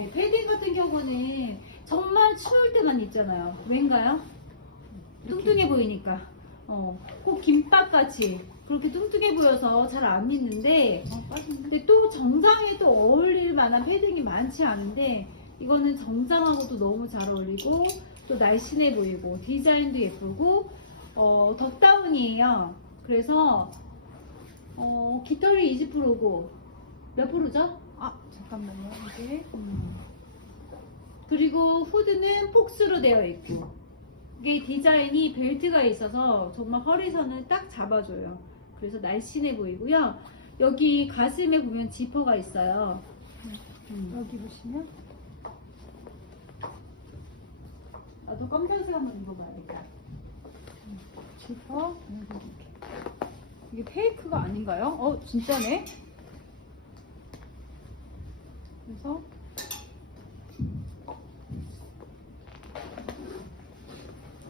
네, 패딩 같은 경우는 정말 추울 때만 있잖아요. 왠가요? 뚱뚱해 보이니까. 어, 꼭 김밥 같이 그렇게 뚱뚱해 보여서 잘 안 입는데 어. 근데 또 정장에 또 어울릴 만한 패딩이 많지 않은데 이거는 정장하고도 너무 잘 어울리고 또 날씬해 보이고 디자인도 예쁘고 어, 덧다운이에요. 그래서 어, 깃털이 20%고 몇 프로죠? 아, 잠깐만요. 이게 그리고 후드는 폭스로 되어 있고 이게 디자인이 벨트가 있어서 정말 허리선을 딱 잡아줘요. 그래서 날씬해 보이고요. 여기 가슴에 보면 지퍼가 있어요. 음. 여기 보시면 나도 검정색 한번 입어봐야겠다. 지퍼. 이게 페이크가 아닌가요? 어, 진짜네. 그래서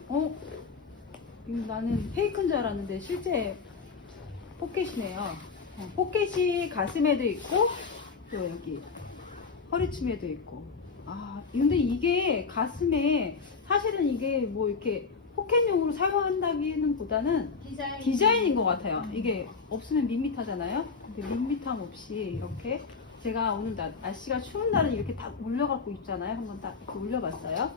어, 이거 나는 페이크인 줄 알았는데 실제 포켓이네요. 어, 포켓이 가슴에도 있고 또 여기 허리춤에도 있고. 아, 근데 이게 가슴에 사실은 이게 뭐 이렇게 포켓용으로 사용한다기는 보다는 디자인. 디자인인 것 같아요. 이게 없으면 밋밋하잖아요. 근데 밋밋함 없이 이렇게 제가 오늘 나- 날씨가 추운 날은 이렇게 다 올려갖고 입잖아요. 한번 딱 이렇게 올려봤어요.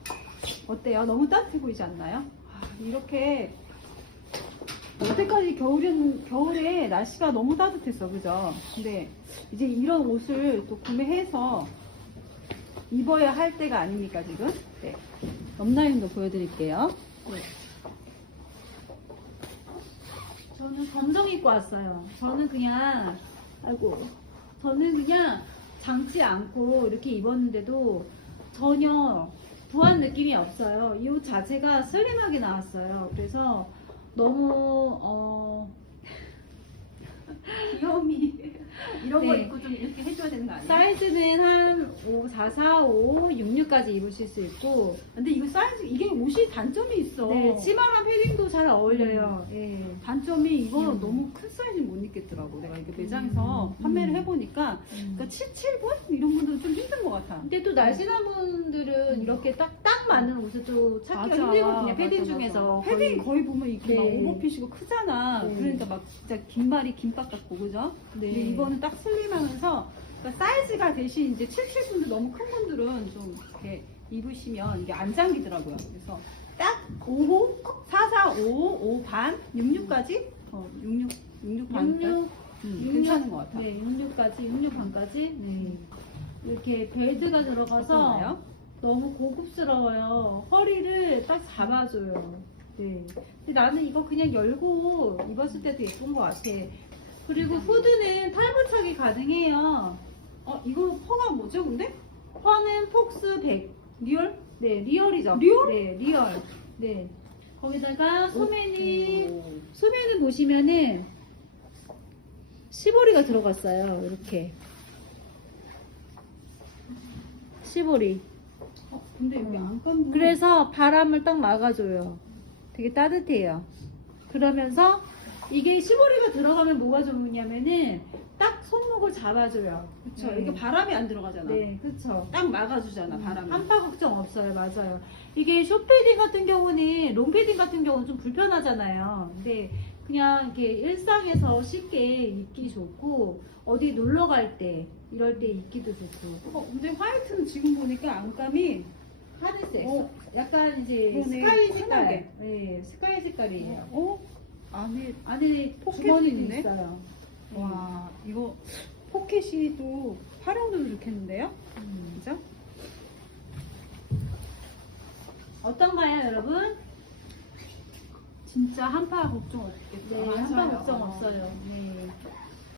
어때요? 너무 따뜻해 보이지 않나요? 아, 이렇게 여태까지 겨울은 겨울에 날씨가 너무 따뜻했어, 그죠? 근데 이제 이런 옷을 또 구매해서 입어야 할 때가 아닙니까 지금? 네. 옆라인도 보여드릴게요. 네. 저는 검정 입고 왔어요. 저는 그냥 아이고 저는 그냥 장치 않고 이렇게 입었는데도 전혀 부한 느낌이 없어요. 이 옷 자체가 슬림하게 나왔어요. 그래서 너무 어 귀여움이 이런 거 네. 입고 좀 이렇게 해줘야 되는 거 아니에요? 사이즈는 한 5, 4, 4, 5, 66까지 입으실 수 있고 근데 이거 사이즈 이게 옷이 단점이 있어. 네, 치마랑 패딩도 잘 어울려요. 예. 단점이 이거 음. 너무 큰 사이즈는 못 입겠더라고. 내가 이게 매장에서 음. 판매를 해보니까 음. 그러니까 7, 7분 이런 분들은 좀 힘든 것 같아. 근데 또 날씬한 분들은 이렇게 딱, 딱 맞는 옷을 또 찾기가 맞아. 힘들거든요. 패딩 맞아, 맞아. 중에서. 패딩 거의 보면 이렇게 막 네. 오버핏이고 크잖아. 네. 그러니까 막 진짜 긴 말이 김밥 같고 그죠? 네. 근데 이거는 딱 슬림하면서 그러니까 사이즈가 대신 이제 7, 7분들 너무 큰 분들은 좀 이렇게 입으시면 이게 안 잠기더라고요. 그래서 딱 5호, 4, 4, 5, 5 반, 66까지 어, 66, 66 반까지 66, 음, 괜찮은 것 같아. 네, 66까지, 66 반까지. 네. 이렇게 벨트가 들어가서 어떤가요? 너무 고급스러워요. 허리를 딱 잡아줘요. 네. 근데 나는 이거 그냥 열고 입었을 때도 예쁜 것 같아. 그리고 후드는 탈부착이 가능해요. 어, 이거 퍼가 뭐죠, 근데? 퍼는 폭스 100. 리얼? 네, 리얼이죠. 리얼? 네, 리얼. 네. 거기다가 소매는 오. 소매는 보시면은 시보리가 들어갔어요. 이렇게. 시보리. 어, 근데 여기 음. 안감 그래서 바람을 딱 막아줘요. 되게 따뜻해요. 그러면서 이게 시보리가 들어가면 뭐가 좋으냐면은 딱 손목을 잡아줘요. 그쵸. 네. 이게 바람이 안 들어가잖아. 네, 그쵸. 딱 막아주잖아, 바람이. 한파 걱정 없어요, 맞아요. 이게 숏패딩 같은 경우는 롱패딩 같은 경우는 좀 불편하잖아요. 근데 그냥 이렇게 일상에서 쉽게 입기 좋고 어디 놀러 갈 때 이럴 때 입기도 좋고. 어, 근데 화이트는 지금 보니까 안감이 하늘색, 어. 약간 이제 그러네, 스카이 색깔, 편하게. 네, 스카이 색깔이에요. 어? 안에 안에 포켓이 주머니도 있네? 있어요. 와 이거 포켓이 또 활용도 좋겠는데요? 음. 그죠? 어떤가요, 여러분? 진짜 한파 걱정 없겠다. 네, 한파 걱정 없어요. 네.